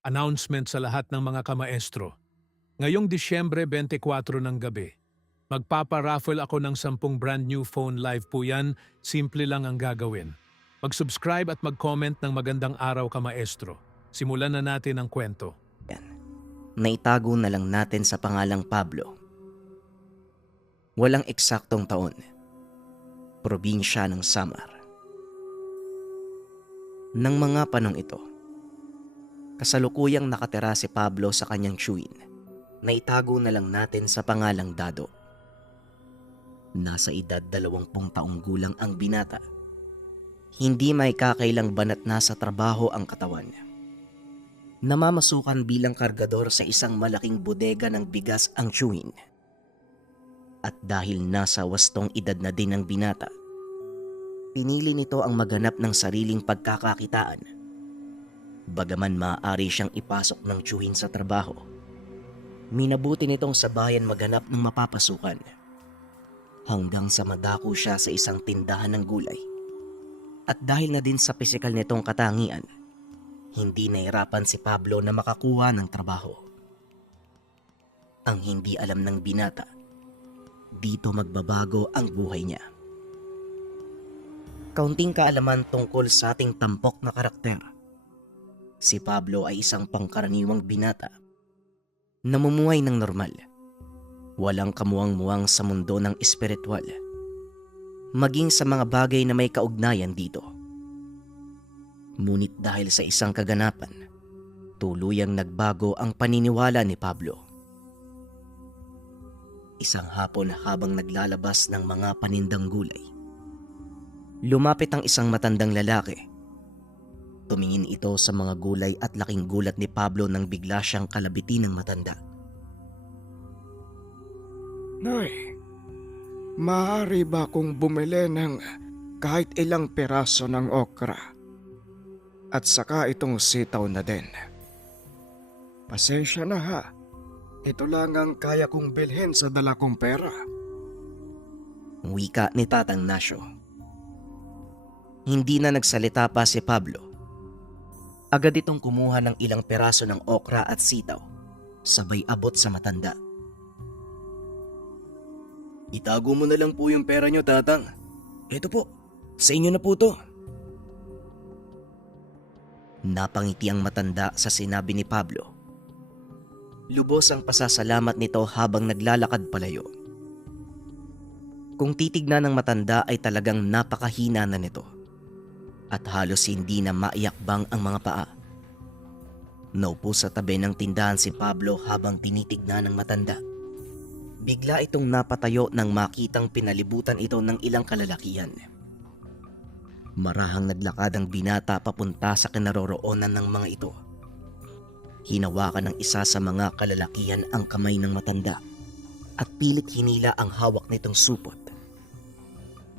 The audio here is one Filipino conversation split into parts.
Announcement sa lahat ng mga kamaestro. Ngayong Disyembre 24 ng gabi, magpapa-raffle ako ng 10 brand new phone live po yan, simple lang ang gagawin. Mag-subscribe at mag-comment ng magandang araw kamaestro. Simulan na natin ang kwento. Naitago na lang natin sa pangalang Pablo. Walang eksaktong taon. Probinsya ng Samar. Nang mga panong ito, kasalukuyang nakatira si Pablo sa kanyang tiyuhin. Naitago na lang natin sa pangalang Dado. Nasa edad 20 taong gulang ang binata. Hindi may kakailang banat na sa trabaho ang katawan. Namamasukan bilang kargador sa isang malaking bodega ng bigas ang tiyuhin. At dahil nasa wastong edad na din ang binata, pinili nito ang maghanap ng sariling pagkakakitaan. Bagaman maaari siyang ipasok ng tiyuhin sa trabaho, minabuti nitong sabayan maghanap ng mapapasukan. Hanggang sa madako siya sa isang tindahan ng gulay. At dahil na din sa pisikal nitong katangian, hindi nahirapan si Pablo na makakuha ng trabaho. Ang hindi alam ng binata, dito magbabago ang buhay niya. Kaunting kaalaman tungkol sa ating tampok na karakter. Si Pablo ay isang pangkaraniwang binata. Namumuhay ng normal. Walang kamuwang-muwang sa mundo ng espiritual. Maging sa mga bagay na may kaugnayan dito. Ngunit dahil sa isang kaganapan, tuluyang nagbago ang paniniwala ni Pablo. Isang hapon habang naglalabas ng mga panindang gulay, lumapit ang isang matandang lalaki. Tumingin ito sa mga gulay at laking gulat ni Pablo nang bigla siyang kalabitin ng matanda. Nay, maaari ba kong bumili ng kahit ilang piraso ng okra? At saka itong sitaw na din. Pasensya na ha. Ito lang ang kaya kong bilhin sa dala kong pera. Wika ni Tatang Nasyo. Hindi na nagsalita pa si Pablo. Agad itong kumuha ng ilang peraso ng okra at sitaw, sabay abot sa matanda. Itago mo na lang po yung pera nyo, Tatang. Ito po, sa inyo na po to. Napangiti ang matanda sa sinabi ni Pablo. Lubos ang pasasalamat nito habang naglalakad palayo. Kung titignan ng matanda ay talagang napakahina na nito at halos hindi na maiakbang ang mga paa. Naupo sa tabi ng tindahan si Pablo habang tinitignan ng matanda. Bigla itong napatayo nang makitang pinalibutan ito ng ilang kalalakihan. Marahang naglakad ang binata papunta sa kinaroroonan ng mga ito. Hinawakan ng isa sa mga kalalakihan ang kamay ng matanda at pilit hinila ang hawak nitong supot.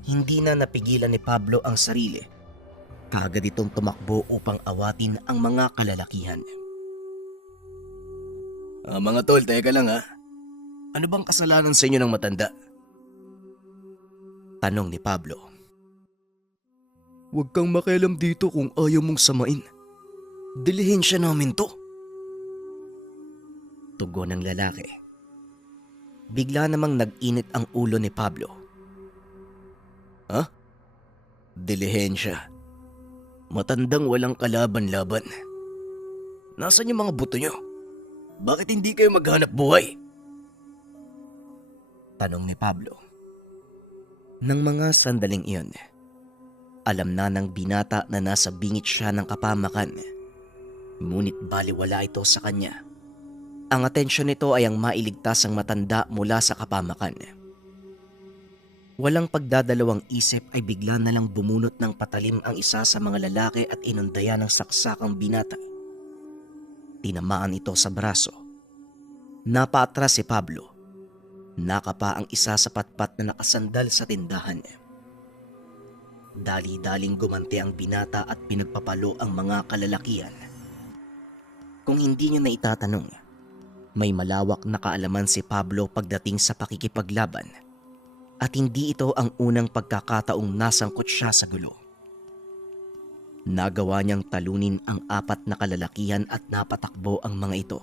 Hindi na napigilan ni Pablo ang sarili. Kaagad itong tumakbo upang awatin ang mga kalalakihan. Mga tol, teka lang ha. Ano bang kasalanan sa inyo ng matanda? Tanong ni Pablo. Huwag kang makialam dito kung ayaw mong samain. Dilihin siya namin to. Tugon ng lalaki. Bigla namang nag-init ang ulo ni Pablo. Ha? Dilihin siya. Matandang walang kalaban-laban. Nasaan yung mga buto nyo? Bakit hindi kayo maghanap buhay? Tanong ni Pablo. Nang mga sandaling iyon, alam na ng binata na nasa bingit siya ng kapamakan. Ngunit baliwala ito sa kanya. Ang atensyon nito ay ang mailigtas ang matanda mula sa kapamakan. Walang pagdadalawang isip ay bigla na lang bumunot ng patalim ang isa sa mga lalaki at inundaya ng saksakang binata. Tinamaan ito sa braso. Napaatras si Pablo. Nakapa ang isa sa patpat na nakasandal sa tindahan. Dali-daling gumanti ang binata at pinagpapalo ang mga kalalakihan. Kung hindi niyo na itatanong, may malawak na kaalaman si Pablo pagdating sa pakikipaglaban at hindi ito ang unang pagkakataong nasangkot siya sa gulo. Nagawa niyang talunin ang 4 na kalalakihan at napatakbo ang mga ito.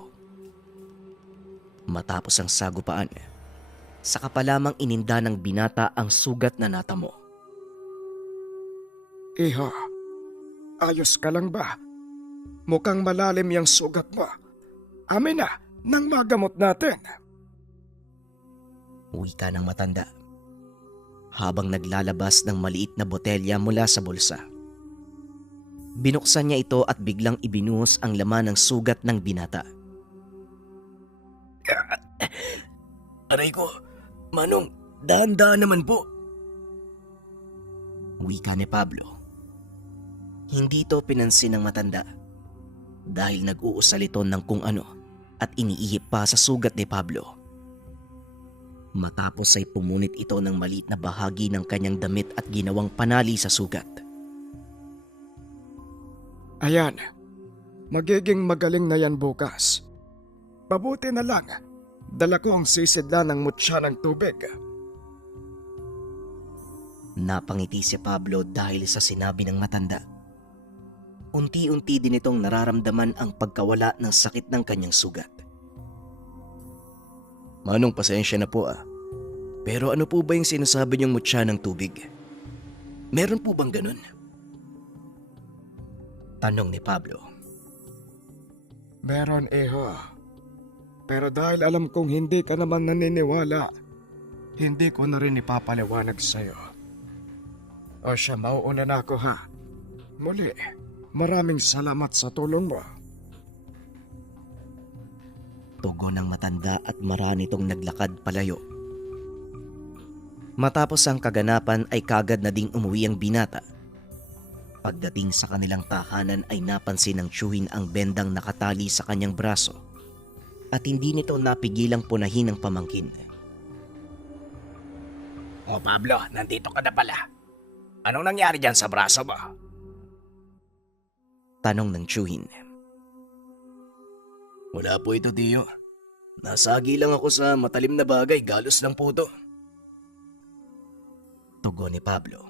Matapos ang sagupaan, saka pa lamang ininda ng binata ang sugat na natamo. Iho, ayos ka lang ba? Mukhang malalim yung sugat mo. Amin na, nang magamot natin. Wika ng matanda habang naglalabas ng maliit na botelya mula sa bulsa. Binuksan niya ito at biglang ibinuhos ang laman ng sugat ng binata. Aray ko, Manong, dahan-dahan naman po. Wika ni Pablo. Hindi ito pinansin ng matanda dahil nag-uusal ito ng kung ano at iniihip pa sa sugat ni Pablo. Matapos ay pumunit ito ng maliit na bahagi ng kanyang damit at ginawang panali sa sugat. Ayan, magiging magaling na yan bukas. Mabuti na lang, dala ko ang sisidla ng mutya ng tubig. Napangiti si Pablo dahil sa sinabi ng matanda. Unti-unti din itong nararamdaman ang pagkawala ng sakit ng kanyang sugat. Manong, pasensya na po Pero ano po ba yung sinasabi niyong mutya ng tubig? Meron po bang ganun? Tanong ni Pablo. Meron, Iho. Pero dahil alam kong hindi ka naman naniniwala, hindi ko na rin ipapaliwanag sa'yo. O siya, mauuna na ako ha. Muli, maraming salamat sa tulong mo. Tugon ng matanda at marami itong naglakad palayo. Matapos ang kaganapan ay kagad na ding umuwi ang binata. Pagdating sa kanilang tahanan ay napansin ng tiyuhin ang bendang nakatali sa kanyang braso at hindi nito napigilang punahin ang pamangkin. O Pablo, nandito ka na pala. Anong nangyari dyan sa braso mo? Tanong ng tiyuhin. Wala po ito, Tiyo. Nasagi lang ako sa matalim na bagay, galos lang po ito. Tugon ni Pablo.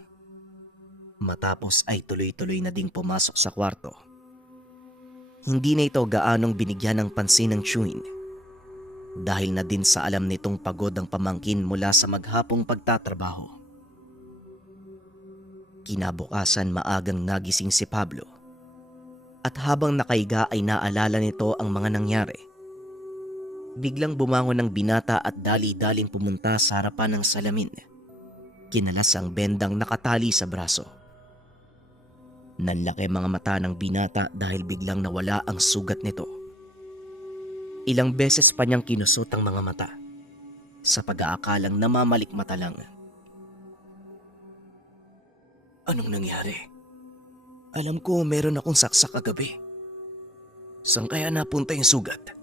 Matapos ay tuloy-tuloy na ding pumasok sa kwarto. Hindi na ito gaanong binigyan ng pansin ng tiyuhin dahil na din sa alam nitong pagod ang pamangkin mula sa maghapong pagtatrabaho. Kinabukasan maagang nagising si Pablo at habang nakaiga ay naalala nito ang mga nangyari. Biglang bumangon ng binata at dali-daling pumunta sa harapan ng salamin. Kinalas ang bendang nakatali sa braso. Nanlaki mga mata ng binata dahil biglang nawala ang sugat nito. Ilang beses pa niyang kinusot ang mga mata sa pag-aakalang namamalikmata lang. Anong nangyari? Alam ko meron akong saksak kagabi. Saan kaya napunta yung sugat?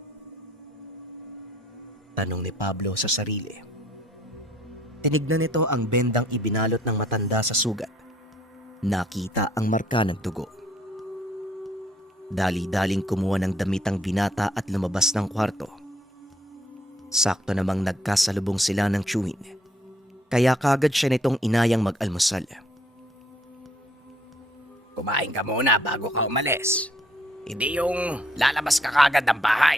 Tanong ni Pablo sa sarili. Tinignan nito ang bendang ibinalot ng matanda sa sugat. Nakita ang marka ng dugo. Dali-daling kumuha ng damit ang binata at lumabas ng kwarto. Sakto namang nagkasalubong sila ng tiyuhin. Kaya kagad siya nitong inayang mag-almusal. Kumain ka muna bago ka umalis. Hindi yung lalabas ka kagad ng bahay.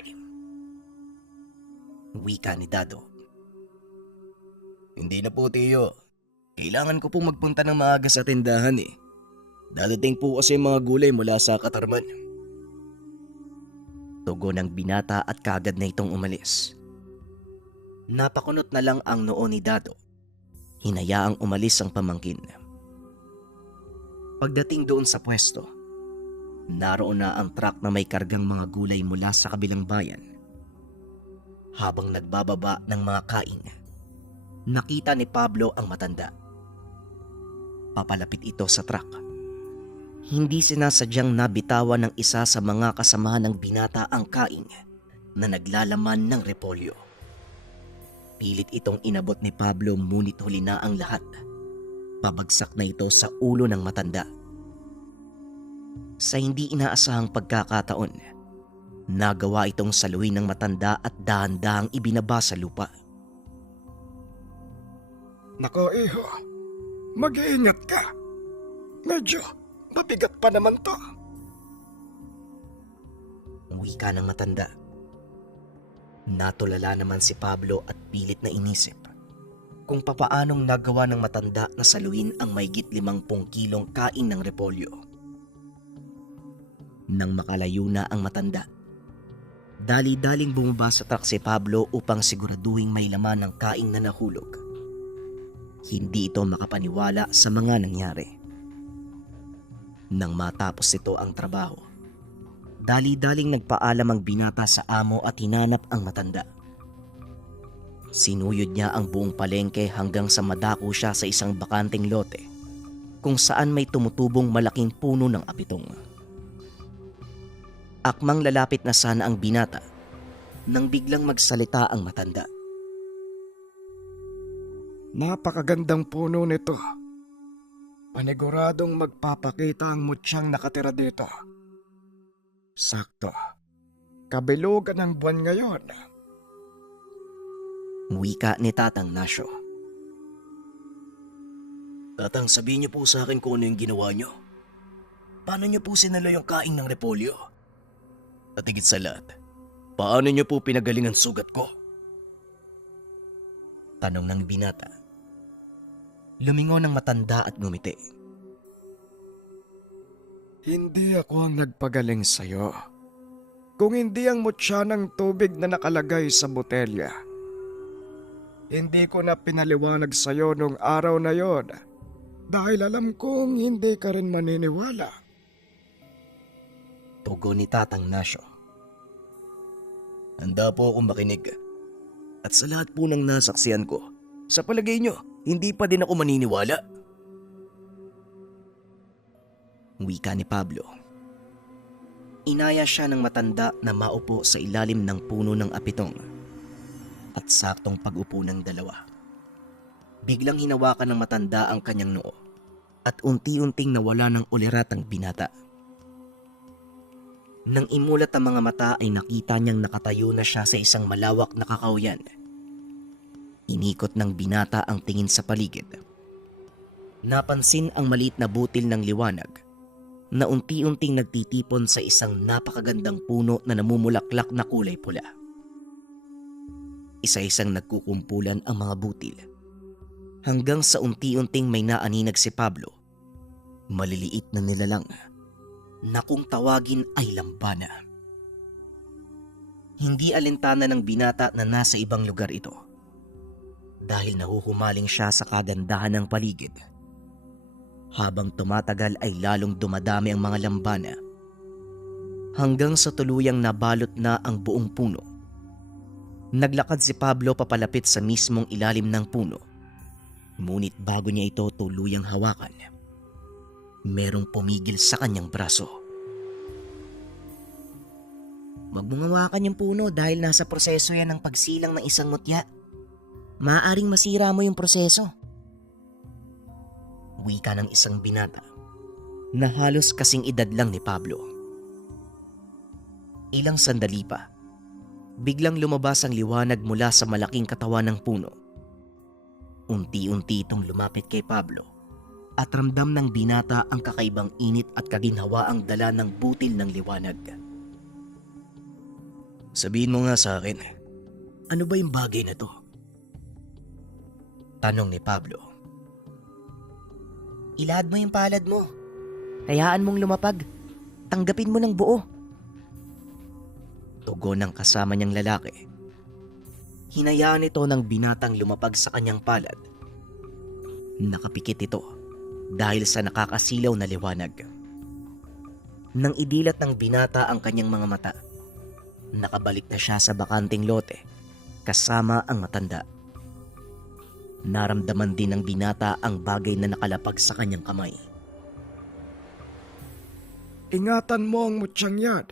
Wika ni Dado. Hindi na po, Tiyo. Kailangan ko pong magpunta ng maaga sa tindahan Dadating po kasi mga gulay mula sa Katarman. Tugon ng binata at kagad na itong umalis. Napakunot na lang ang noo ni Dado. Hinayaang umalis ang pamangkin. Pagdating doon sa pwesto, naroon na ang truck na may kargang mga gulay mula sa kabilang bayan. Habang nagbababa ng mga kain, nakita ni Pablo ang matanda. Papalapit ito sa truck. Hindi sinasadyang nabitawan ng isa sa mga kasamahan ng binata ang kain na naglalaman ng repolyo. Pilit itong inabot ni Pablo ngunit huli na ang lahat. Pabagsak na ito sa ulo ng matanda. Sa hindi inaasahang pagkakataon, nagawa itong saluhin ng matanda at dahan-dahang ibinaba sa lupa. Nako, Iho, mag-iingat ka. Medyo Mabigat pa naman to. Wika ng matanda. Natulala naman si Pablo at pilit na inisip kung papaanong nagawa ng matanda na saluhin ang mahigit 50 kilong kain ng repolyo. Nang makalayo na ang matanda, dali-daling bumaba sa truck si Pablo upang siguraduhin may laman ng kaing na nahulog. Hindi ito makapaniwala sa mga nangyari. Nang matapos ito ang trabaho, dali-daling nagpaalam ang binata sa amo at hinanap ang matanda. Sinuyod niya ang buong palengke hanggang sa madako siya sa isang bakanteng lote kung saan may tumutubong malaking puno ng apitong. Akmang lalapit na sana ang binata nang biglang magsalita ang matanda. Napakagandang puno nito. Paniguradong magpapakita ang mutyang nakatira dito. Sakto. Kabilugan ng buwan ngayon. Wika ni Tatang Nasyo. Tatang, sabihin niyo po sa akin kung ano yung ginawa niyo. Paano niyo po sinalo yung kaing ng repolyo? At higit sa lahat, paano niyo po pinagaling ang sugat ko? Tanong ng binata. Lumingon ang matanda at ngumiti. Hindi ako ang nagpagaling sa'yo. Kung hindi ang mutya ng tubig na nakalagay sa botelya. Hindi ko na pinaliwanag sa'yo nung araw na yon dahil alam kong hindi ka rin maniniwala. Tugon ni Tatang Nasyo. Handa po akong makinig. At sa lahat po ng nasaksiyan ko, sa palagay niyo, hindi pa din ako maniniwala. Wika ni Pablo. Inaya siya ng matanda na maupo sa ilalim ng puno ng apitong. At saktong pag-upo ng dalawa, biglang hinawakan ng matanda ang kanyang noo at unti-unting nawala ng ulirat ang binata. Nang imulat ang mga mata ay nakita niyang nakatayo na siya sa isang malawak na kakawyan. Inikot ng binata ang tingin sa paligid. Napansin ang maliit na butil ng liwanag na unti-unting nagtitipon sa isang napakagandang puno na namumulaklak na kulay pula. Isa-isang nagkukumpulan ang mga butil hanggang sa unti-unting may naaninag si Pablo. Maliliit na nilalang na kung tawagin ay lambana. Hindi alintana ng binata na nasa ibang lugar ito dahil nahuhumaling siya sa kagandahan ng paligid. Habang tumatagal ay lalong dumadami ang mga lambana hanggang sa tuluyang nabalot na ang buong puno. Naglakad si Pablo papalapit sa mismong ilalim ng puno. Ngunit bago niya ito tuluyang hawakan, merong pumigil sa kanyang braso. Huwag mong hawakan yung puno dahil nasa proseso yan ng pagsilang ng isang mutya. Maaaring masira mo yung proseso. Wika ng isang binata na halos kasing edad lang ni Pablo. Ilang sandali pa, biglang lumabas ang liwanag mula sa malaking katawan ng puno. Unti-unti itong lumapit kay Pablo at ramdam ng binata ang kakaibang init at kaginhawa ang dala ng butil ng liwanag. Sabihin mo nga sa akin, ano ba yung bagay na to? Tanong ni Pablo. Ilahad mo yung palad mo. Hayaan mong lumapag. Tanggapin mo ng buo. Tugon ng kasama niyang lalaki. Hinayaan ito ng binatang lumapag sa kanyang palad. Nakapikit ito dahil sa nakakasilaw na liwanag. Nang idilat ng binata ang kanyang mga mata, nakabalik na siya sa bakanting lote kasama ang matanda. Naramdaman din ng binata ang bagay na nakalapag sa kanyang kamay. Ingatan mo ang mutyang yan.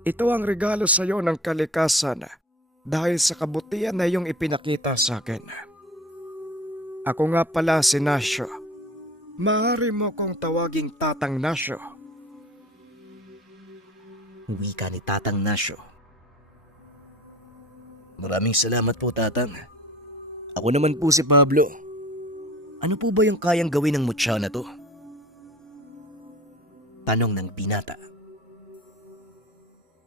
Ito ang regalo sa iyo ng kalikasan dahil sa kabutihan na iyong ipinakita sa akin. Ako nga pala si Nasyo. Maaari mo kong tawaging Tatang Nasyo. Wika ni Tatang Nasyo. Maraming salamat po, Tatang. Ako naman po si Pablo. Ano po ba yung kayang gawin ng mutya na to? tanong ng binata.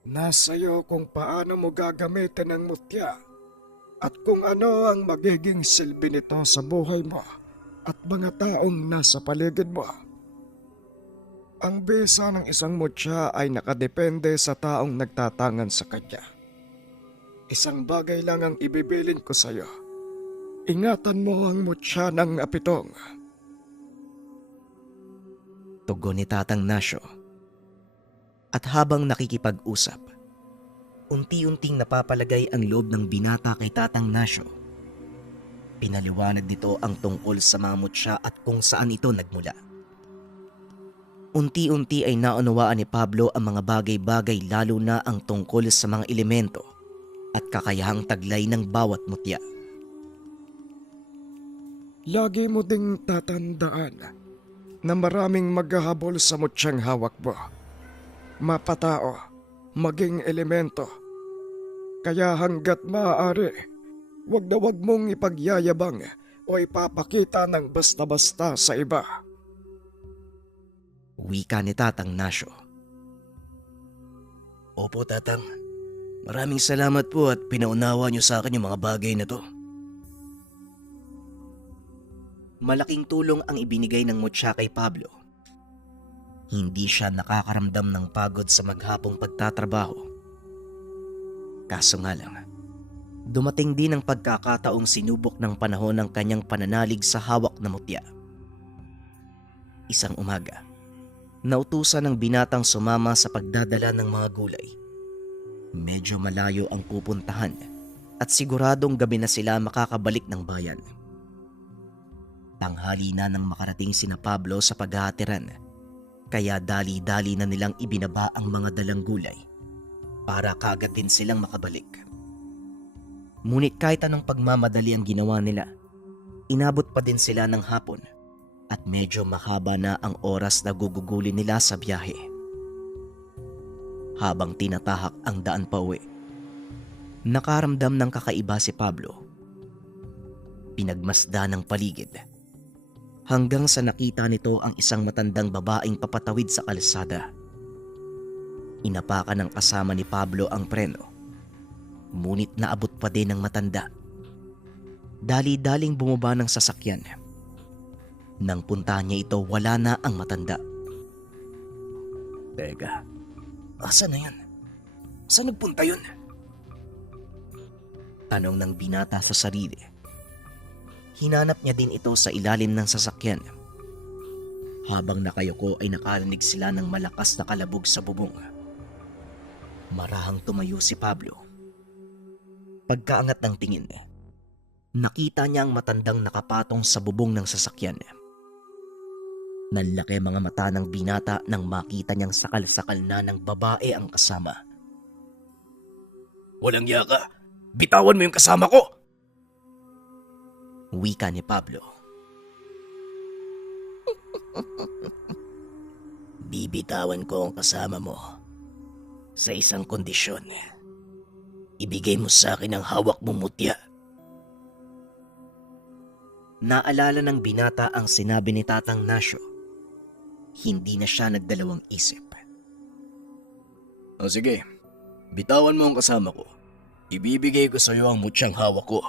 Nasa iyo kung paano mo gagamitin ang mutya at kung ano ang magiging silbi nito sa buhay mo at mga taong nasa paligid mo. Ang bisa ng isang mutya ay nakadepende sa taong nagtatangan sa kanya. Isang bagay lang ang ibibilin ko sa iyo. Ingatan mo ang mutya ng apitong. Tugon ni Tatang Nasyo. At habang nakikipag-usap, unti-unting napapalagay ang loob ng binata kay Tatang Nasyo. Pinaliwanag nito ang tungkol sa mga mutya at kung saan ito nagmula. Unti-unti ay naunawaan ni Pablo ang mga bagay-bagay lalo na ang tungkol sa mga elemento at kakayahang taglay ng bawat mutya. Lagi mo ding tatandaan na maraming maghahabol sa mutyang hawak mo. Mapatao, maging elemento. Kaya hanggat maaari, wag na wag mong ipagyayabang o ipapakita ng basta-basta sa iba. Wika ni Tatang Nasyo. Opo, Tatang. Maraming salamat po at pinaunawa niyo sa akin yung mga bagay na to. Malaking tulong ang ibinigay ng mutya kay Pablo. Hindi siya nakakaramdam ng pagod sa maghapong pagtatrabaho. Kaso nga lang, dumating din ang pagkakataong sinubok ng panahon ng kanyang pananalig sa hawak na mutya. Isang umaga, nautusan ng binatang sumama sa pagdadala ng mga gulay. Medyo malayo ang pupuntahan at siguradong gabi na sila makakabalik ng bayan. Tanghali na nang makarating sina Pablo sa paghahatiran, kaya dali-dali na nilang ibinaba ang mga dalang gulay para kaagad din silang makabalik. Ngunit kahit anong pagmamadali ang ginawa nila, inabot pa din sila ng hapon at medyo mahaba na ang oras na gugugulin nila sa biyahe. Habang tinatahak ang daan pa uwi, nakaramdam ng kakaiba si Pablo. Pinagmasda ng paligid hanggang sa nakita nito ang isang matandang babaeng papatawid sa kalsada. Inapakan ng kasama ni Pablo ang preno, ngunit naabot pa din ng matanda. Dali-daling bumaba ng sasakyan. Nang puntahan niya ito, wala na ang matanda. Teka, asa na yan? Saan nagpunta yun? Tanong ng binata sa sarili. Hinanap niya din ito sa ilalim ng sasakyan. Habang nakayuko ay nakarinig sila ng malakas na kalabog sa bubong. Marahang tumayo si Pablo. Pagkaangat ng tingin, nakita niya ang matandang nakapatong sa bubong ng sasakyan. Nanlaki mga mata ng binata nang makita niyang sakal-sakal na ng babae ang kasama. Walang yaka! Bitawan mo yung kasama ko! Wika ni Pablo. Bibitawan ko ang kasama mo sa isang kondisyon. Ibigay mo sa akin ang hawak mong mutya. Naalala ng binata ang sinabi ni Tatang Nasyo. Hindi na siya nagdalawang isip. O sige, bitawan mo ang kasama ko. Ibibigay ko sa iyo ang mutyang hawak ko.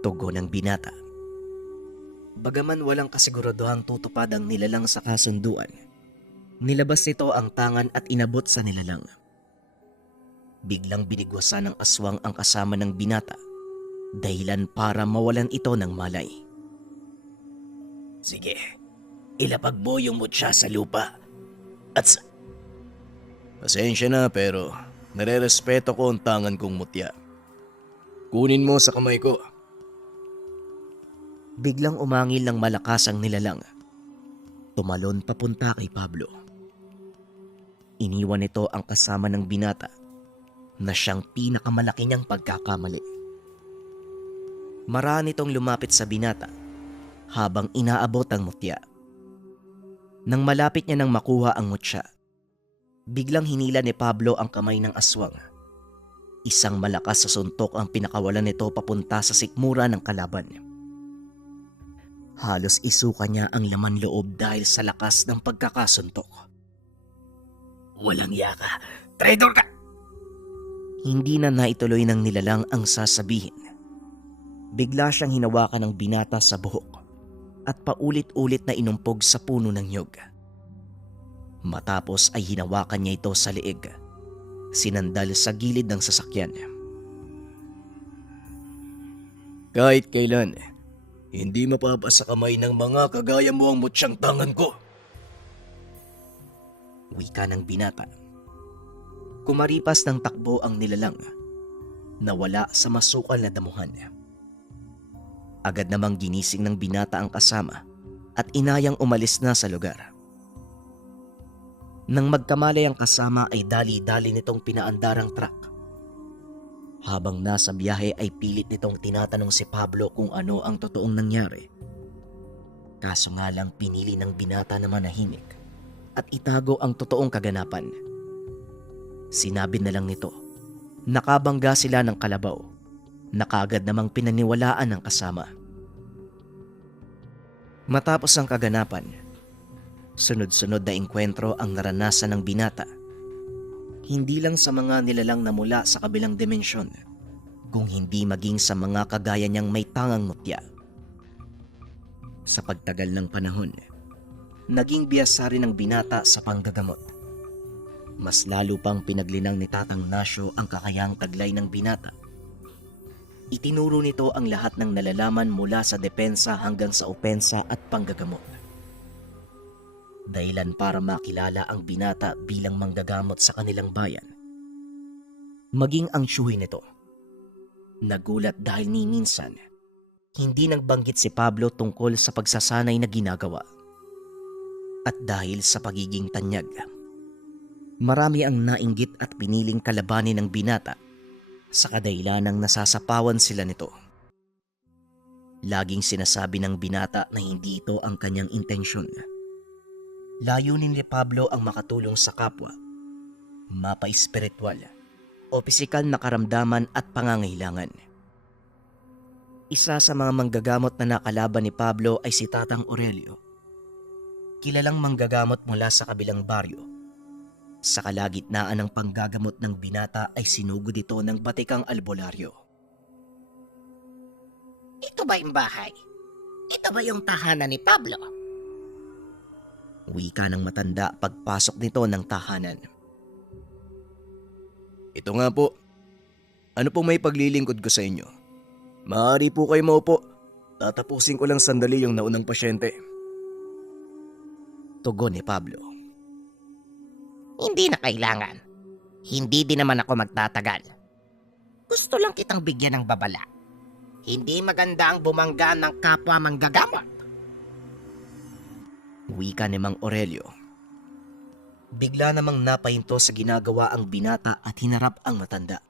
Tugon ng binata. Bagaman walang kasiguraduhang tutupad ang nilalang sa kasunduan, nilabas nito ang tangan at inabot sa nilalang. Biglang binigwasan ng aswang ang kasama ng binata, dahilan para mawalan ito ng malay. Sige, ilapag mo yung mutya sa lupa. At Pasensya na pero nare-respeto ko ang tangan kong mutya. Kunin mo sa kamay ko. Biglang umangil ng malakas ang nilalang. Tumalon papunta kay Pablo. Iniwan nito ang kasama ng binata na siyang pinakamalaki niyang pagkakamali. Marami nitong lumapit sa binata habang inaabot ang mutya. Nang malapit niya nang makuha ang mutya, biglang hinila ni Pablo ang kamay ng aswang. Isang malakas sa suntok ang pinakawalan nito papunta sa sikmura ng kalaban. Halos isuka niya ang laman loob dahil sa lakas ng pagkakasuntok. Walang yaka. Traidor ka! Hindi na naituloy ng nilalang ang sasabihin. Bigla siyang hinawakan ng binata sa buhok at paulit-ulit na inumpog sa puno ng nyog. Matapos ay hinawakan niya ito sa leeg, sinandal sa gilid ng sasakyan. Kahit kailan, hindi mapapasa kamay ng mga kagaya mo ang mutsyang tangan ko. Wika ng binata. Kumaripas ng takbo ang nilalang, nawala sa masukal na damuhan. Agad namang ginising ng binata ang kasama at inayang umalis na sa lugar. Nang magkamalay ang kasama ay dali-dali nitong pinaandarang truck. Habang nasa biyahe ay pilit nitong tinatanong si Pablo kung ano ang totoong nangyari. Kaso nga lang pinili ng binata na manahimik at itago ang totoong kaganapan. Sinabi na lang nito, nakabangga sila ng kalabaw, na kaagad namang pinaniwalaan ng kasama. Matapos ang kaganapan, sunod-sunod na engkwentro ang naranasan ng binata. Hindi lang sa mga nilalang na mula sa kabilang dimensyon, kung hindi maging sa mga kagaya niyang may tangang mutya. Sa pagtagal ng panahon, naging biyasa rin ang binata sa panggagamot. Mas lalo pang pinaglinang ni Tatang Nasyo ang kakayahang taglay ng binata. Itinuro nito ang lahat ng nalalaman mula sa depensa hanggang sa opensa at panggagamot. Dahilan para makilala ang binata bilang manggagamot sa kanilang bayan. Maging ang tiyuhin nito. Nagulat dahil ni minsan, hindi nagbanggit si Pablo tungkol sa pagsasanay na ginagawa. At dahil sa pagiging tanyag, marami ang nainggit at piniling kalabanin ng binata sa kadahilan ng nasasapawan sila nito. Laging sinasabi ng binata na hindi ito ang kanyang intensyon. Layunin ni Pablo ang makatulong sa kapwa, mapa-espiritual o pisikal na karamdaman at pangangailangan. Isa sa mga manggagamot na nakalaban ni Pablo ay si Tatang Aurelio. Kilalang manggagamot mula sa kabilang baryo. Sa kalagitnaan ng panggagamot ng binata ay sinugod ito ng batikang albularyo. Ito ba yung bahay? Ito ba yung tahanan ni Pablo? Wika ng matanda pagpasok nito ng tahanan. Ito nga po. Ano pong may paglilingkod ko sa inyo? Maaari po kayo maupo. Tatapusin ko lang sandali yung naunang pasyente. Tugon ni Pablo. Hindi na kailangan. Hindi din naman ako magtatagal. Gusto lang kitang bigyan ng babala. Hindi maganda ang bumangga ng kapwa manggagamot. Wika ni Mang Aurelio. Bigla namang napahinto sa ginagawa ang binata at hinarap ang matanda.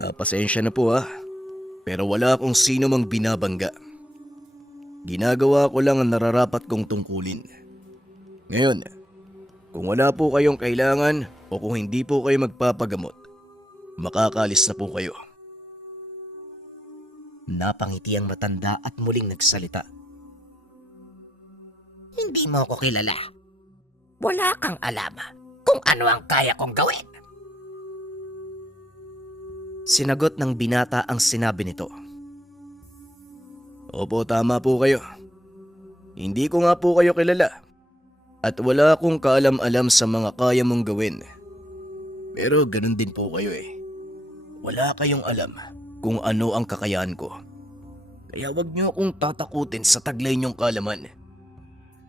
Pasensya na po pero wala akong sino mang binabangga. Ginagawa ko lang ang nararapat kong tungkulin. Ngayon, kung wala po kayong kailangan o kung hindi po kayo magpapagamot, makakalis na po kayo. Napangiti ang matanda at muling nagsalita. Hindi mo ako kilala. Wala kang alam kung ano ang kaya kong gawin. Sinagot ng binata ang sinabi nito. Opo, tama po kayo. Hindi ko nga po kayo kilala. At wala akong kaalam-alam sa mga kaya mong gawin. Pero ganun din po kayo Wala kayong alam kung ano ang kakayahan ko. Kaya wag niyo akong tatakutin sa taglay niyong kaalaman.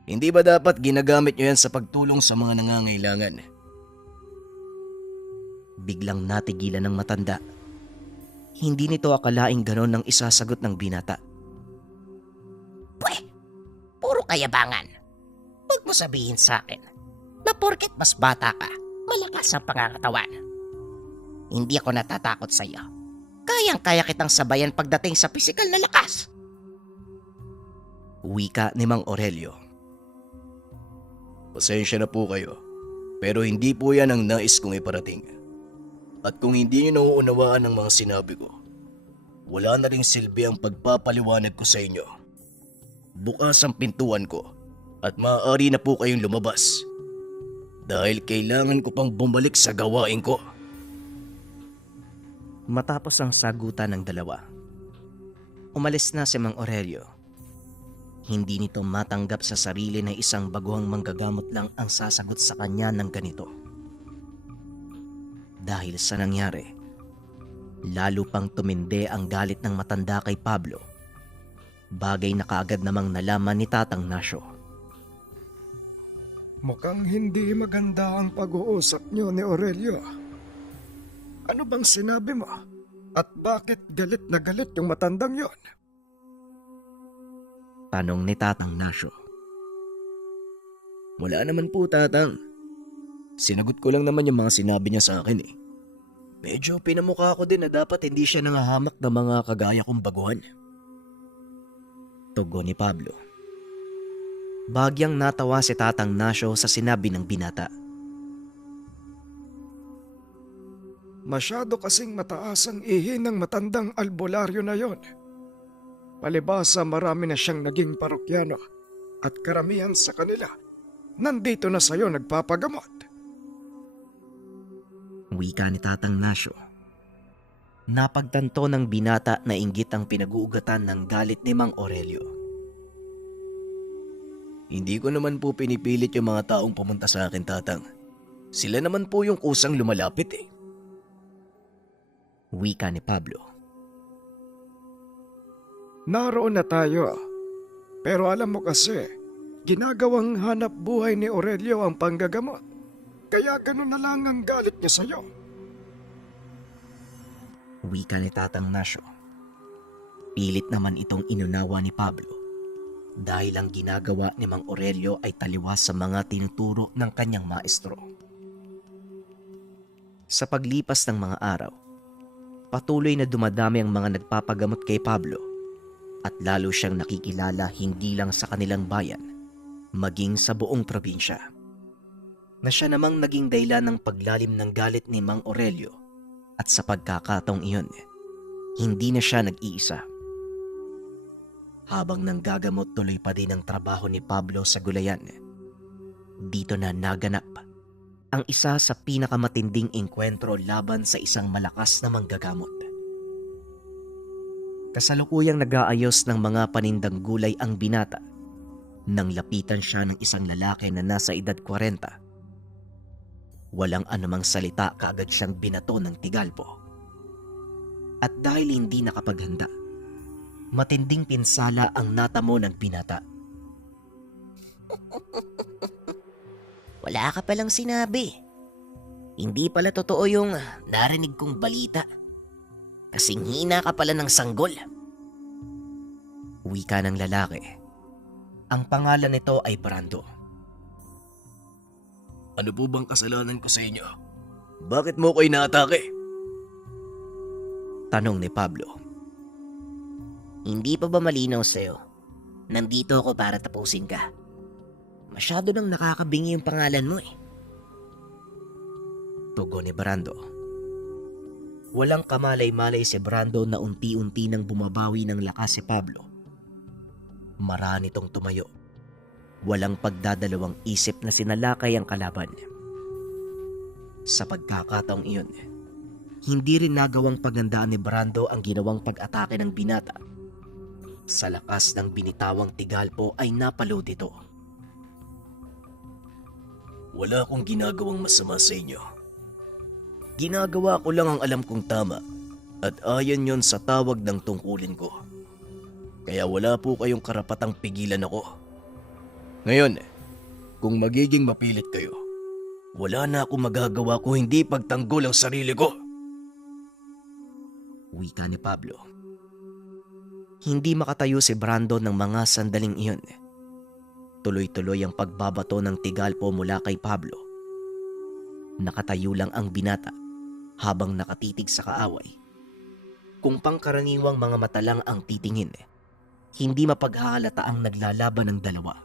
Hindi ba dapat ginagamit niyo yan sa pagtulong sa mga nangangailangan? Biglang natigilan ng matanda. Hindi nito akalaing ganon ang isasagot ng binata. Puro kayabangan. Huwag mo sabihin sa akin na porket mas bata ka, malakas ang pangangatawan. Hindi ako natatakot sa iyo. Kayang-kaya kitang sabayan pagdating sa pisikal na lakas. Wika ni Mang Aurelio. Pasensya na po kayo, pero hindi po yan ang nais kong iparating. At kung hindi niyo nauunawaan ang mga sinabi ko, wala na ring silbi ang pagpapaliwanag ko sa inyo. Bukas ang pintuan ko at maaari na po kayong lumabas. Dahil kailangan ko pang bumalik sa gawain ko. Matapos ang sagutan ng dalawa, umalis na si Mang Aurelio. Hindi nito matanggap sa sarili na isang baguhang manggagamot lang ang sasagot sa kanya ng ganito. Dahil sa nangyari, lalo pang tumindi ang galit ng matanda kay Pablo. Bagay na kaagad namang nalaman ni Tatang Nasyo. Mukhang hindi maganda ang pag-uusap niyo ni Aurelio. Ano bang sinabi mo? At bakit galit na galit yung matandang yon? Tanong ni Tatang Nasyo. Wala naman po, Tatang. Sinagot ko lang naman yung mga sinabi niya sa akin eh. Medyo pinamukha ko din na dapat hindi siya nangahamak ng mga kagaya kong baguhan. Tugon ni Pablo. Bagyang natawa si Tatang Nasyo sa sinabi ng binata. Masyado kasing mataas ang ihi ng matandang albularyo na yon. Palibasa marami na siyang naging parokyano at karamihan sa kanila nandito na sa'yo nagpapagamot. Wika ni Tatang Nasyo. Napagtanto ng binata na inggit ang pinag-uugatan ng galit ni Mang Aurelio. Hindi ko naman po pinipilit yung mga taong pumunta sa akin, Tatang. Sila naman po yung kusang lumalapit eh. Wika ni Pablo. Naroon na tayo. Pero alam mo kasi, ginagawang hanap buhay ni Aurelio ang panggagamot. Kaya ganun na lang ang galit niya sa'yo. Wika ni Tatang Nasyo. Pilit naman itong inunawa ni Pablo dahil ang ginagawa ni Mang Aurelio ay taliwas sa mga tinuturo ng kanyang maestro. Sa paglipas ng mga araw, patuloy na dumadami ang mga nagpapagamot kay Pablo at lalo siyang nakikilala hindi lang sa kanilang bayan, maging sa buong probinsya. Na siya namang naging dahilan ng paglalim ng galit ni Mang Aurelio at sa pagkakataong iyon, hindi na siya nag-iisa. Habang nanggagamot tuloy pa din ang trabaho ni Pablo sa gulayan, dito na naganap ang isa sa pinakamatinding engkwentro laban sa isang malakas na manggagamot. Kasalukuyang nag-aayos ng mga panindang gulay ang binata nang lapitan siya ng isang lalaki na nasa edad 40. Walang anumang salita kaagad siyang binato ng tigalpo. At dahil hindi nakapaghanda, matinding pinsala ang natamo ng binata. Wala ka palang sinabi. Hindi pala totoo yung narinig kong balita. Kasing hina ka pala ng sanggol. Wika ng lalaki. Ang pangalan nito ay Brando. Ano po bang kasalanan ko sa inyo? Bakit mo ko inaatake? Tanong ni Pablo. Hindi pa ba malinaw sa'yo? Nandito ako para tapusin ka. Masyado nang nakakabingi yung pangalan mo eh. Tugon ni Brando. Walang kamalay-malay si Brando na unti-unti nang bumabawi ng lakas si Pablo. Maraan itong tumayo. Walang pagdadalawang isip na sinalakay ang kalaban. Sa pagkakataong iyon, hindi rin nagawang paghandaan ni Brando ang ginawang pag-atake ng binata. Sa lakas ng binitawang tigalpo ay napalo dito. Wala akong ginagawang masama sa inyo. Ginagawa ko lang ang alam kong tama at ayon yon sa tawag ng tungkulin ko. Kaya wala po kayong karapatang pigilan ako. Ngayon, kung magiging mapilit kayo, wala na akong magagawa kung hindi pagtanggol ang sarili ko. Wika ni Pablo. Hindi makatayo si Brando ng mga sandaling iyon. Tuloy-tuloy ang pagbabato ng tigalpo mula kay Pablo. Nakatayo lang ang binata habang nakatitig sa kaaway. Kung pangkaraniwang mga mata lang ang titingin, hindi mapaghahalata ang naglalaban ng dalawa.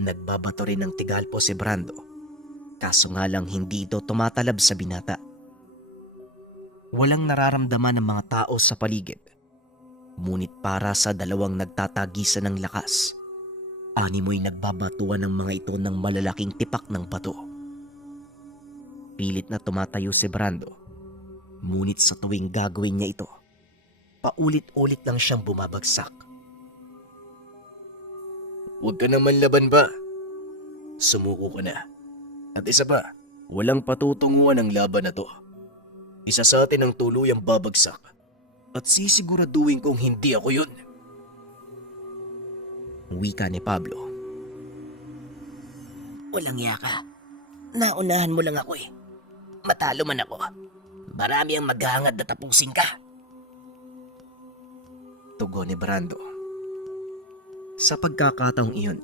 Nagbabato rin ng tigalpo si Brando, kaso nga lang hindi ito tumatalab sa binata. Walang nararamdaman ng mga tao sa paligid. Ngunit para sa dalawang nagtatagisan ng lakas, animoy nagbabatuan ng mga ito ng malalaking tipak ng bato. Pilit na tumatayo si Brando. Ngunit sa tuwing gagawin niya ito, paulit-ulit lang siyang bumabagsak. Huwag ka naman laban ba? Sumuko ka na. At isa pa, walang patutunguhan ang laban na to. Isa sa atin ang tuluyang babagsak. At sisiguraduhin kong hindi ako yun. Wika ni Pablo. Walang yaka. Naunahan mo lang ako eh. Matalo man ako. Marami ang maghahangad na tapusin ka. Tugon ni Brando. Sa pagkakataong iyon,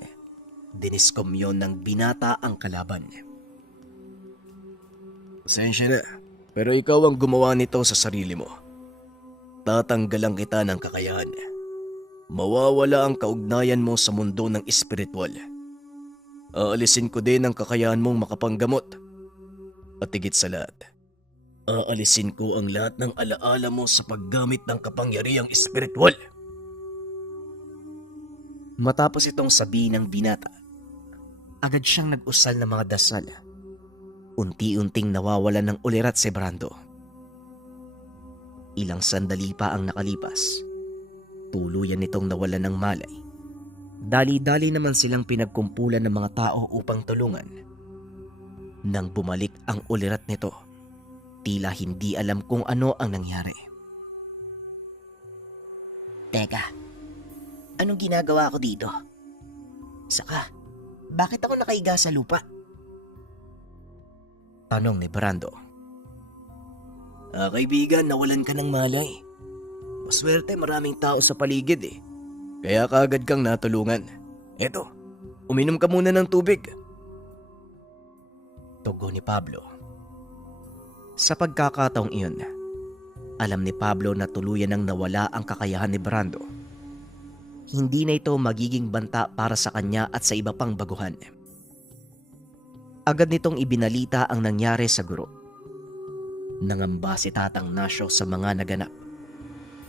diniskomyon ng binata ang kalaban. Pasensya na, pero ikaw ang gumawa nito sa sarili mo. Tatanggalan kita ng kakayahan. Mawawala ang kaugnayan mo sa mundo ng espiritual. Aalisin ko din ang kakayahan mong makapanggamot. At higit sa lahat, aalisin ko ang lahat ng alaala mo sa paggamit ng kapangyarihang espiritual. Matapos itong sabihin ng binata, agad siyang nag-usal ng mga dasal. Unti-unting nawawalan ng ulirat si Brando. Ilang sandali pa ang nakalipas. Tuluyan nitong nawalan ng malay. Dali-dali naman silang pinagkumpulan ng mga tao upang tulungan. Nang bumalik ang ulirat nito, tila hindi alam kung ano ang nangyari. Teka, anong ginagawa ko dito? Saka, bakit ako nakaiga sa lupa? Tanong ni Brando. Kaibigan, nawalan ka ng malay. Maswerte, maraming tao sa paligid eh. Kaya kaagad kang natulungan. Eto, uminom ka muna ng tubig. Tugon ni Pablo. Sa pagkakataong iyon, alam ni Pablo na tuluyan nang nawala ang kakayahan ni Brando. Hindi na ito magiging banta para sa kanya at sa iba pang baguhan. Agad nitong ibinalita ang nangyari sa guro. Nangamba si Tatang Nasyo sa mga naganap.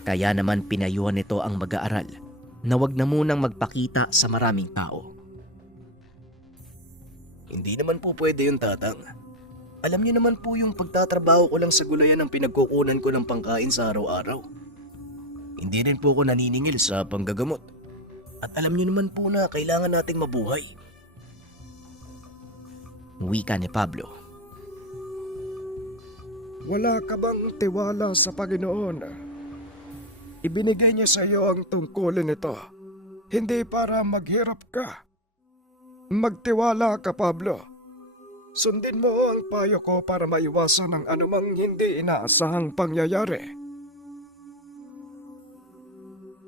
Kaya naman pinayuhan nito ang mag-aaral na wag na munang magpakita sa maraming tao. Hindi naman po pwede yun, Tatang. Alam niyo naman po yung pagtatrabaho ko lang sa gulayan ang pinagkukunan ko ng pangkain sa araw-araw. Hindi rin po ako naniningil sa panggagamot. At alam niyo naman po na kailangan nating mabuhay. Wika ni Pablo. Wala ka bang tiwala sa Panginoon? Ibinigay niya sa iyo ang tungkulin nito, hindi para maghirap ka. Magtiwala ka, Pablo. Sundin mo ang payo ko para maiwasan ang anumang hindi inaasahang pangyayari.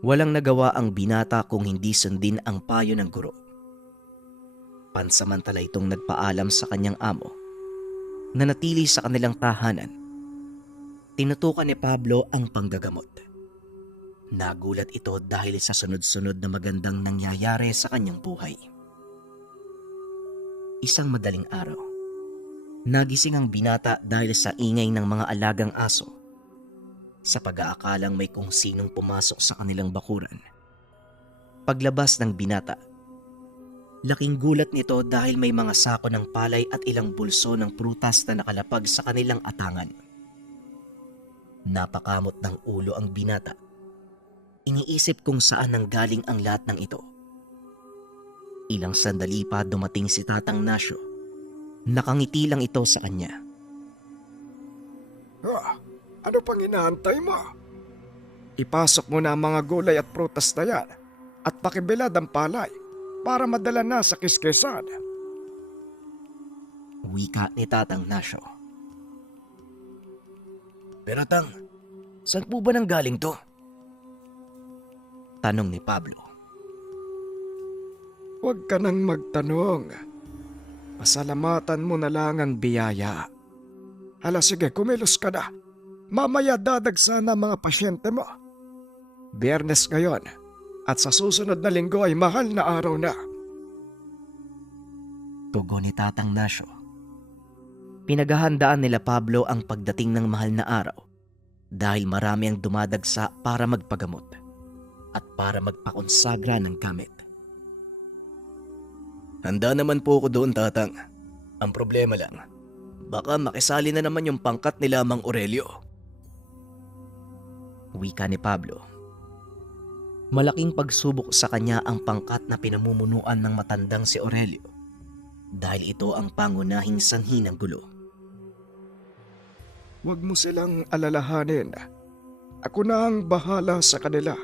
Walang nagawa ang binata kung hindi sundin ang payo ng guro. Pansamantala itong nagpaalam sa kanyang amo na natili sa kanilang tahanan. Tinutukan ni Pablo ang panggagamot. Nagulat ito dahil sa sunod-sunod na magandang nangyayari sa kanyang buhay. Isang madaling araw, nagising ang binata dahil sa ingay ng mga alagang aso. Sa pag-aakalang may kung sinong pumasok sa kanilang bakuran. Paglabas ng binata, laking gulat nito dahil may mga sako ng palay at ilang bulso ng prutas na nakalapag sa kanilang atangan. Napakamot ng ulo ang binata. Iniisip kung saan nanggaling ang lahat ng ito. Ilang sandali pa dumating si Tatang Nasyo. Nakangiti lang ito sa kanya. Ano pang inaantay mo? Ipasok mo na ang mga gulay at prutas na yan at pakibilad ang palay para madala na sa kiskesan. Wika ni Tatang Nasyo. Pero Tang, saan po ba nanggaling to? Tanong ni Pablo. Huwag ka nang magtanong. Pasalamatan mo na lang ang biyaya. Hala sige, kumilos ka na. Mamaya dadagsa na mga pasyente mo. Biyernes ngayon at sa susunod na linggo ay mahal na araw na. Tugon ni Tatang Nasyo. Pinaghahandaan nila Pablo ang pagdating ng mahal na araw dahil marami ang dumadagsa para magpagamot at para magpakonsagra ng gamit. Handa naman po ako doon, Tatang. Ang problema lang, baka makisali na naman yung pangkat nila Mang Aurelio. Wika ni Pablo. Malaking pagsubok sa kanya ang pangkat na pinamumunuan ng matandang si Aurelio dahil ito ang pangunahing sanhi ng gulo. Huwag mo silang alalahanin. Ako na ang bahala sa kanila.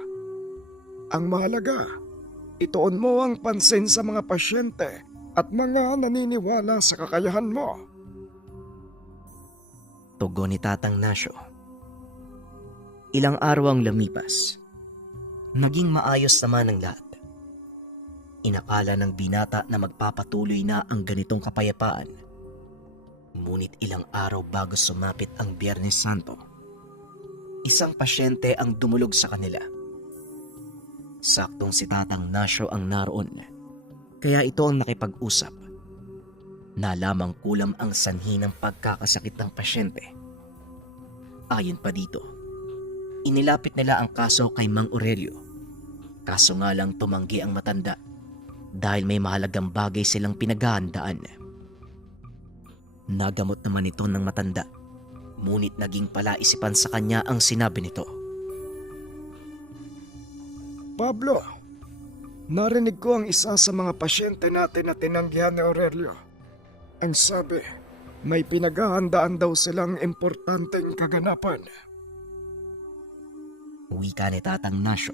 Ang mahalaga, ituon mo ang pansin sa mga pasyente at mga naniniwala sa kakayahan mo. Tugon ni Tatang Nasyo. Ilang araw ang lumipas. Naging maayos naman ang lahat. Inakala ng binata na magpapatuloy na ang ganitong kapayapaan. Ngunit ilang araw bago sumapit ang Biyernes Santo, isang pasyente ang dumulog sa kanila. Saktong si Tatang Nasyo ang naroon, kaya ito ang nakipag-usap. Nalamang kulam ang sanhi ng pagkakasakit ng pasyente. Ayon pa dito, inilapit nila ang kaso kay Mang Aurelio. Kaso nga lang tumanggi ang matanda dahil may mahalagang bagay silang pinaghahandaan. Nagamot naman ito ng matanda, ngunit naging palaisipan sa kanya ang sinabi nito. Pablo, narinig ko ang isa sa mga pasyente natin na tinanggihan ni Aurelio. Ang sabi, may pinaghahandaan daw silang importanteng kaganapan. Wika ni Tatang Nasyo.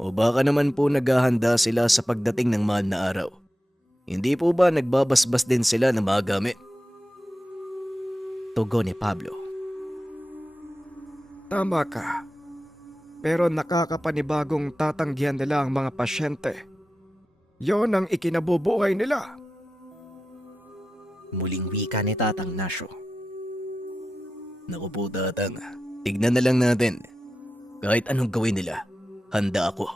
O baka naman po naghahanda sila sa pagdating ng mahal na araw. Hindi po ba nagbabasbas din sila ng mga gamit? Tugon ni Pablo. Tama ka. Pero nakakapanibagong tatanggihan nila ang mga pasyente. Yon ang ikinabubuhay nila. Muling wika ni Tatang Nasyo. Naku po, Tatang. Tignan na lang natin. Kahit anong gawin nila, handa ako.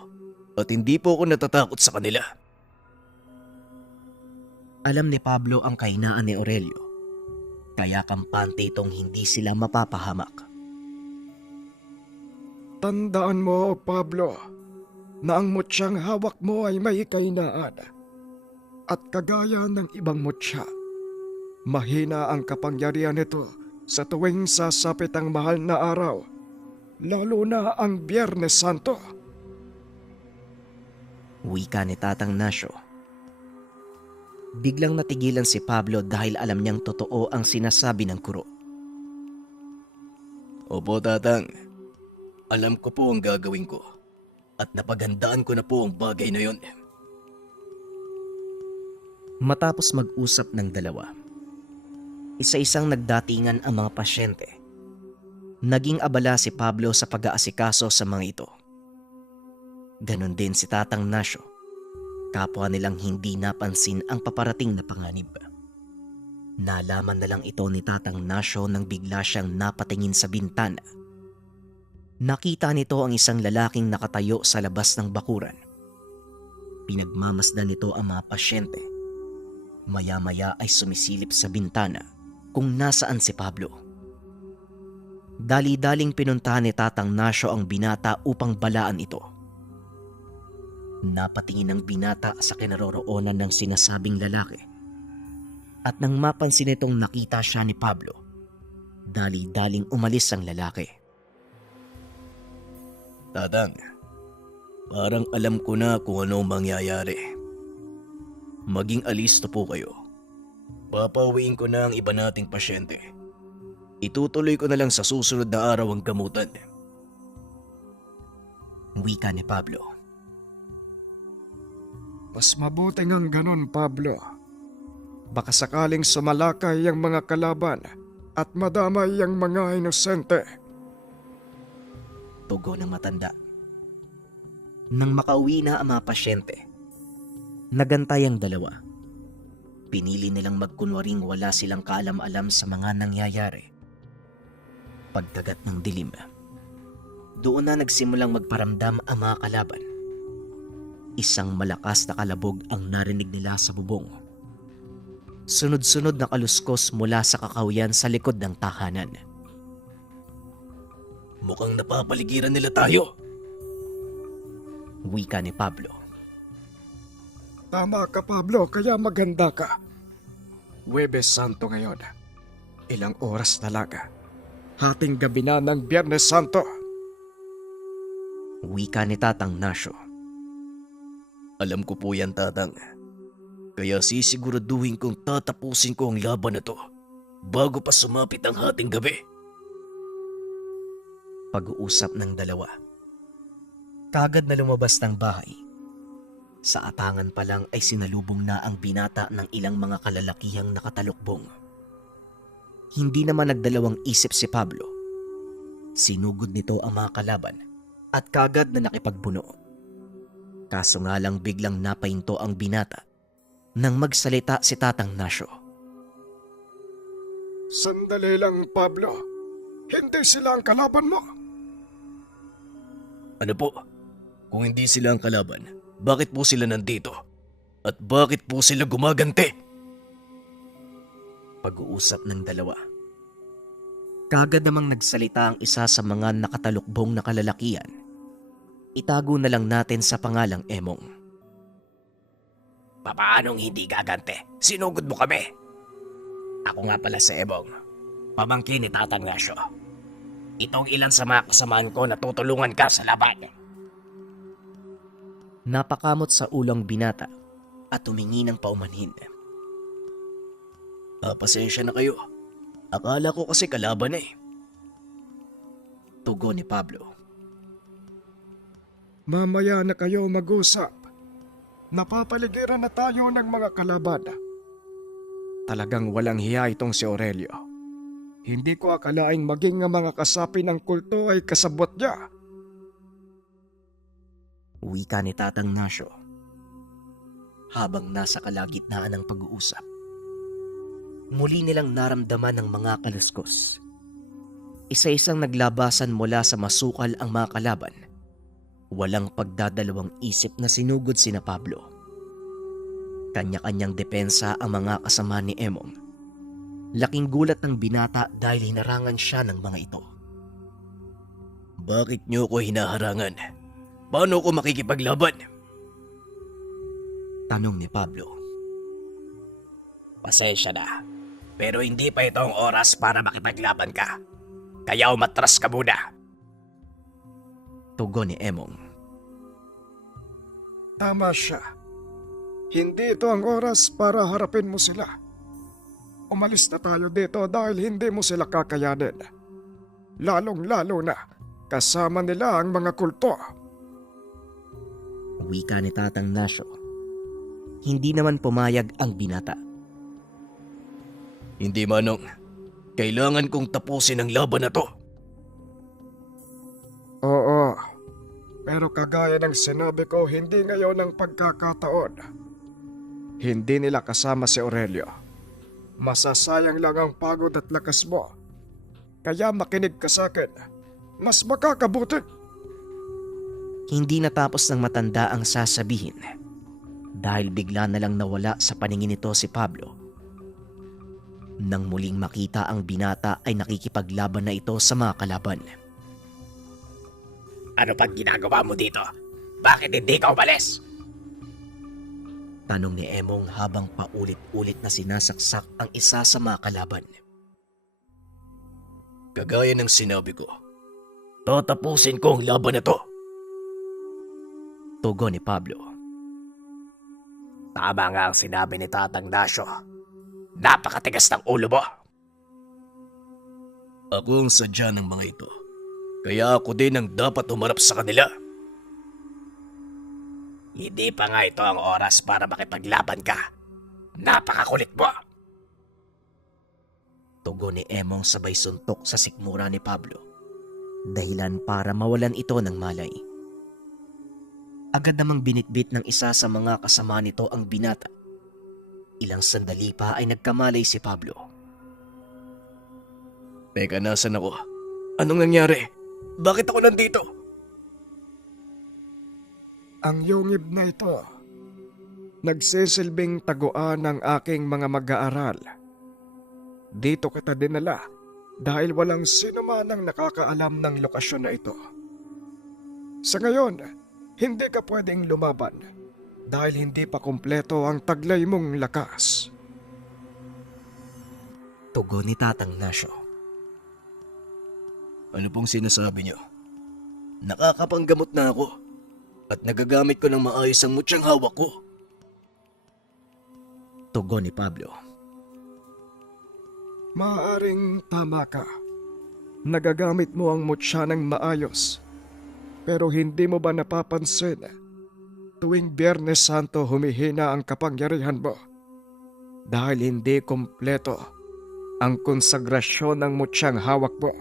At hindi po ako natatakot sa kanila. Alam ni Pablo ang kahinaan ni Aurelio, kaya kampante itong hindi sila mapapahamak. Tandaan mo, Pablo, na ang mutyang hawak mo ay may kahinaan. At kagaya ng ibang mutya, mahina ang kapangyarihan nito sa tuwing sasapit ang mahal na araw, lalo na ang Biyernes Santo. Wika ni Tatang Nasyo. Biglang natigilan si Pablo dahil alam niyang totoo ang sinasabi ng guro. Opo, Tatang. Alam ko po ang gagawin ko. At napagandaan ko na po ang bagay na yon. Matapos mag-usap ng dalawa, isa-isang nagdatingan ang mga pasyente. Naging abala si Pablo sa pag-aasikaso sa mga ito. Ganon din si Tatang Nasyo. Kapwa nilang hindi napansin ang paparating na panganib. Nalaman na lang ito ni Tatang Nasyo nang bigla siyang napatingin sa bintana. Nakita nito ang isang lalaking nakatayo sa labas ng bakuran. Pinagmamasdan nito ang mga pasyente. Maya-maya ay sumisilip sa bintana kung nasaan si Pablo. Dali-daling pinuntahan ni Tatang Nasyo ang binata upang balaan ito. Napatingin ang binata sa kinaroroonan ng sinasabing lalaki. At nang mapansin itong nakita siya ni Pablo, dali-daling umalis ang lalaki. Tatang, parang alam ko na kung ano mangyayari. Maging alisto po kayo. Papauwiin ko na ang iba nating pasyente. Itutuloy ko na lang sa susunod na araw ang gamutan. Wika ni Pablo. Mas mabuti ngang ganon, Pablo. Baka sakaling sumalakay ang mga kalaban at madamay ang mga inosente. Tugon ng matanda. Nang makauwi na ang mga pasyente, nagantay ang dalawa. Pinili nilang magkunwaring wala silang kaalam-alam sa mga nangyayari. Pagdagat ng dilim, doon na nagsimulang magparamdam ang mga kalaban. Isang malakas na kalabog ang narinig nila sa bubong. Sunod-sunod na kaluskos mula sa kakahuyan sa likod ng tahanan. Mukhang napapaligiran nila tayo. Wika ni Pablo. Tama ka, Pablo, kaya maganda ka. Huwebes Santo ngayon. Ilang oras na lang. Hating gabi na ng Biyernes Santo. Wika ni Tatang Nasyo. Alam ko po yan, Tatang. Kaya sisiguraduhin kong tatapusin ko ang laban na to bago pa sumapit ang hating gabi. Pag-uusap ng dalawa. Kagad na lumabas ng bahay. Sa atangan pa lang ay sinalubong na ang binata ng ilang mga kalalakihang nakatalukbong. Hindi naman nagdalawang isip si Pablo. Sinugod nito ang mga kalaban at kagad na nakipagbuno. Kaso nga lang biglang napahinto ang binata nang magsalita si Tatang Nasyo. Sandali lang, Pablo. Hindi sila ang kalaban mo. Ano po? Kung hindi sila ang kalaban, bakit po sila nandito? At bakit po sila gumagante? Pag-uusap ng dalawa. Kagad namang nagsalita ang isa sa mga nakatalukbong na kalalakihan. Itago na lang natin sa pangalang Emong. Papaanong hindi gagante? Sinugod mo kami. Ako nga pala si Emong, pamangkin ni Tatang Nasyo. Itong ilan sa mga kasamaan ko na tutulungan ka sa laban. Napakamot sa ulang binata at tumingi ng paumanhin. Pasensya na kayo. Akala ko kasi kalaban eh. Tugon ni Pablo. Mamaya na kayo mag-usap. Napapaligiran na tayo ng mga kalaban. Talagang walang hiya itong si Aurelio. Hindi ko akalaing maging ang mga kasapi ng kulto ay kasabot niya. Wika ni Tatang Nasyo. Habang nasa kalagitnaan ng pag-uusap, muli nilang naramdaman ng mga kaluskos. Isa-isang naglabasan mula sa masukal ang mga kalaban. Walang pagdadalawang isip na sinugod sina Pablo. Kanya-kanyang depensa ang mga kasama ni Emong. Laking gulat ng binata dahil hinarangan siya ng mga ito. Bakit niyo ko hinaharangan? Paano ko makikipaglaban? Tanong ni Pablo. Pasensya na, pero hindi pa ito ang oras para makipaglaban ka. Kaya umatras ka muna. Tugon ni Emong. Tama siya. Hindi ito ang oras para harapin mo sila. Umalis na tayo dito dahil hindi mo sila kakayanin. Lalong-lalo na kasama nila ang mga kulto. Wika ni Tatang Nasyo. Hindi naman pumayag ang binata. Hindi, Manong. Kailangan kong tapusin ang laban na to. Oo. Pero kagaya ng sinabi ko, hindi ngayon ang pagkakataon. Hindi nila kasama si Aurelio. Masasayang lang ang pagod at lakas mo. Kaya makinig ka sa akin. Mas makakabuti. Hindi natapos ng matanda ang sasabihin dahil bigla na lang nawala sa paningin nito si Pablo. Nang muling makita ang binata ay nakikipaglaban na ito sa mga kalaban. Ano pang ginagawa mo dito? Bakit hindi ka umalis? Tanong ni Emong habang paulit-ulit na sinasaksak ang isa sa mga kalaban. Kagaya ng sinabi ko, tatapusin ko ang laban na to. Tugon ni Pablo. Tama nga ang sinabi ni Tatang Nasyo. Napakatigas ng ulo mo. Ako ang sadya ng mga ito. Kaya ako din ang dapat humarap sa kanila. Hindi pa nga ito ang oras para makipaglaban ka. Napakakulit mo. Tugon ni Emong sabay suntok sa sikmura ni Pablo. Dahilan para mawalan ito ng malay. Agad namang binitbit ng isa sa mga kasama nito ang binata. Ilang sandali pa ay nagkamalay si Pablo. Teka, nasan ako? Anong nangyari? Bakit ako nandito? Ang yungib na ito, nagsisilbing taguan ng aking mga mag-aaral. Dito kita dinala dahil walang sino man ang nakakaalam ng lokasyon na ito. Sa ngayon, hindi ka pwedeng lumaban dahil hindi pa kumpleto ang taglay mong lakas. Tugon ni Tatang Nasyo. Ano pong sinasabi niyo? Nakakapanggamot na ako at nagagamit ko ng maayos ang mutyang hawak ko. Tugon ni Pablo. Maaaring tama ka. Nagagamit mo ang mutya ng maayos. Pero hindi mo ba napapansin tuwing Biyernes Santo humihina ang kapangyarihan mo dahil hindi kompleto ang konsagrasyon ng mutyang hawak mo.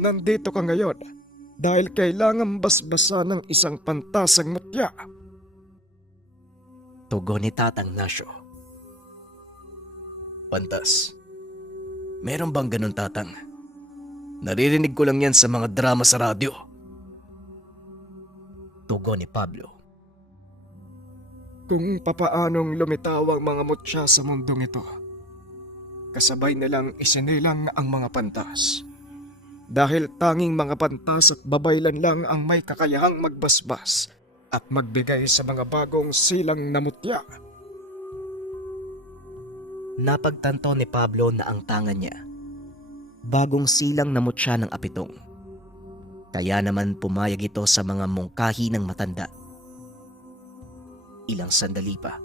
Nandito ka ngayon dahil kailangan basbasa ng isang pantasang mutya. Tugon ni Tatang Nasyo. Pantas. Meron bang ganun, Tatang? Naririnig ko lang yan sa mga drama sa radyo. Tugon ni Pablo. Kung papaanong lumitaw ang mga mutya sa mundong ito, kasabay nilang isinilang ang mga pantas. Dahil tanging mga pantas at babaylan lang ang may kakayahang magbasbas at magbigay sa mga bagong silang na mutya. Napagtanto ni Pablo na ang tangan niya bagong silang na mutya ng apitong. Kaya naman pumayag ito sa mga mungkahi ng matanda. Ilang sandali pa,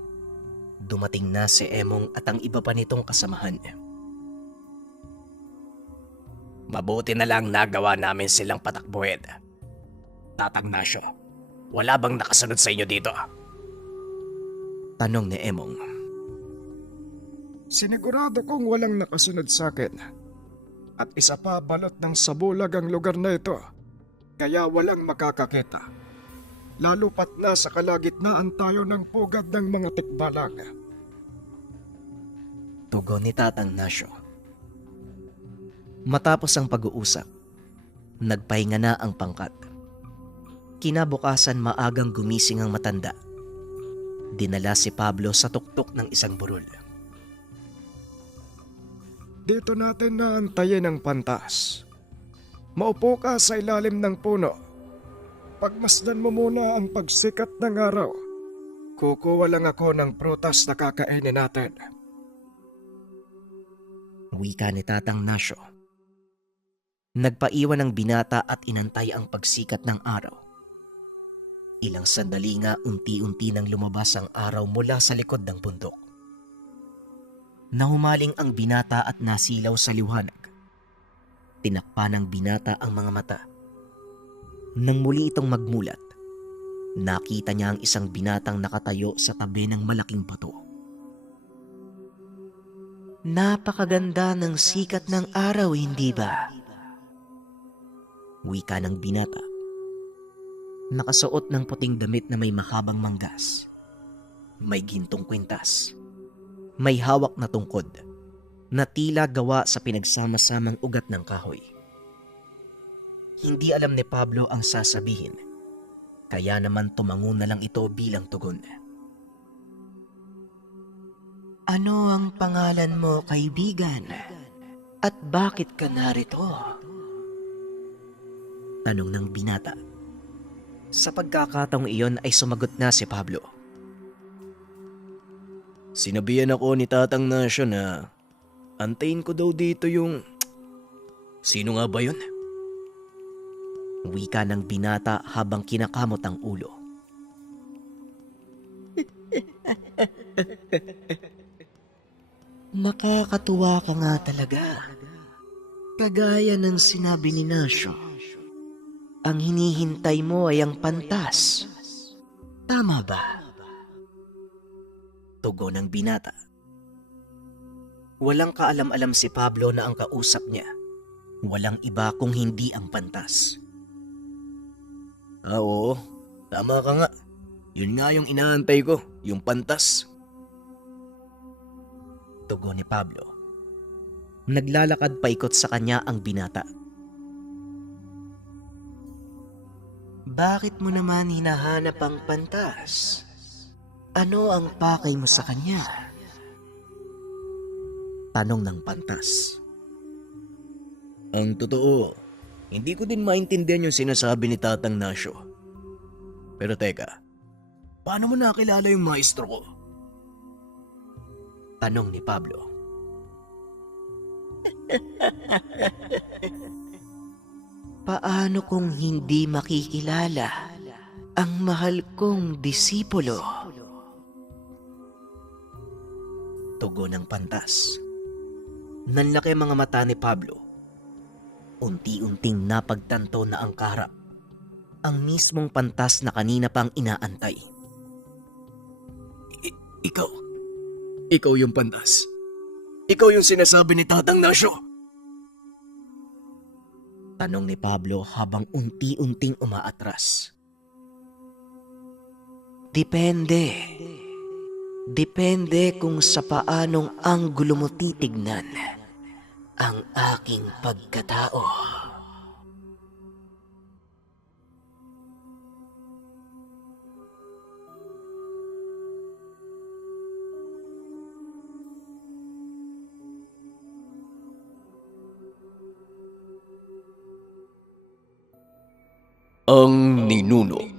dumating na si Emong at ang iba pa nitong kasamahan. Mabuti na lang nagawa namin silang patakbuhin. Tatang Nasyo, wala bang nakasunod sa inyo dito? Tanong ni Emong. Sinigurado kong walang nakasunod sa akin. At isa pa balot ng sabulag ang lugar na ito. Kaya walang makakakita. Lalo pat na sa kalagitnaan tayo ng pugad ng mga tikbalang. Tugon ni Tatang Nasyo. Matapos ang pag-uusap, nagpahinga na ang pangkat. Kinabukasan maagang gumising ang matanda. Dinala si Pablo sa tuktok ng isang burol. Dito natin naantayin ang pantas. Maupo ka sa ilalim ng puno. Pagmasdan mo muna ang pagsikat ng araw. Kukuha lang ako ng prutas na kakainin natin. Wika ni Tatang Nasyo. Nagpaiwan ng binata at inantay ang pagsikat ng araw. Ilang sandali nga unti-unti nang lumabas ang araw mula sa likod ng bundok. Nahumaling ang binata at nasilaw sa liwanag. Tinakpan ng binata ang mga mata. Nang muli itong magmulat, nakita niya ang isang binatang nakatayo sa tabi ng malaking bato. Napakaganda ng sikat ng araw, hindi ba? Wika ng binata. Nakasuot ng puting damit na may mahabang manggas. May gintong kwintas. May hawak na tungkod na tila gawa sa pinagsama-samang ugat ng kahoy. Hindi alam ni Pablo ang sasabihin, kaya naman tumango na lang ito bilang tugon. Ano ang pangalan mo, kaibigan? At bakit ka narito? Tanong ng binata. Sa pagkakataong iyon ay sumagot na si Pablo. Sinabihan ako ni Tatang Nasyo na antayin ko daw dito yung... Sino nga ba yun? Wika ng binata habang kinakamot ang ulo. Nakakatuwa ka nga talaga. Kagaya ng sinabi ni Nasyo, ang hinihintay mo ay ang pantas. Tama ba? Tugon ng binata. Walang kaalam-alam si Pablo na ang kausap niya walang iba kung hindi ang pantas. Oo, tama ka nga. Yun nga yung inaantay ko, yung pantas. Tugon ni Pablo. Naglalakad paikot sa kanya ang binata. Bakit mo naman hinahanap ang pantas? Ano ang pakay mo sa kanya? Tanong ng pantas. Ang totoo, hindi ko din maintindihan yung sinasabi ni Tatang Nasyo. Pero teka, paano mo nakilala yung maestro ko? Tanong ni Pablo. Paano kung hindi makikilala ang mahal kong disipulo? Tugon ng pantas. Nanlaki ang mga mata ni Pablo. Unti-unting napagtanto na ang kaharap ang mismong pantas na kanina pang inaantay. Ikaw? Ikaw yung pantas? Ikaw yung sinasabi ni Tatang Nasyo? Tanong ni Pablo habang unti-unting umaatras. Depende. Depende kung sa paanong anggulo mo titignan ang aking pagkatao. Ang ninuno.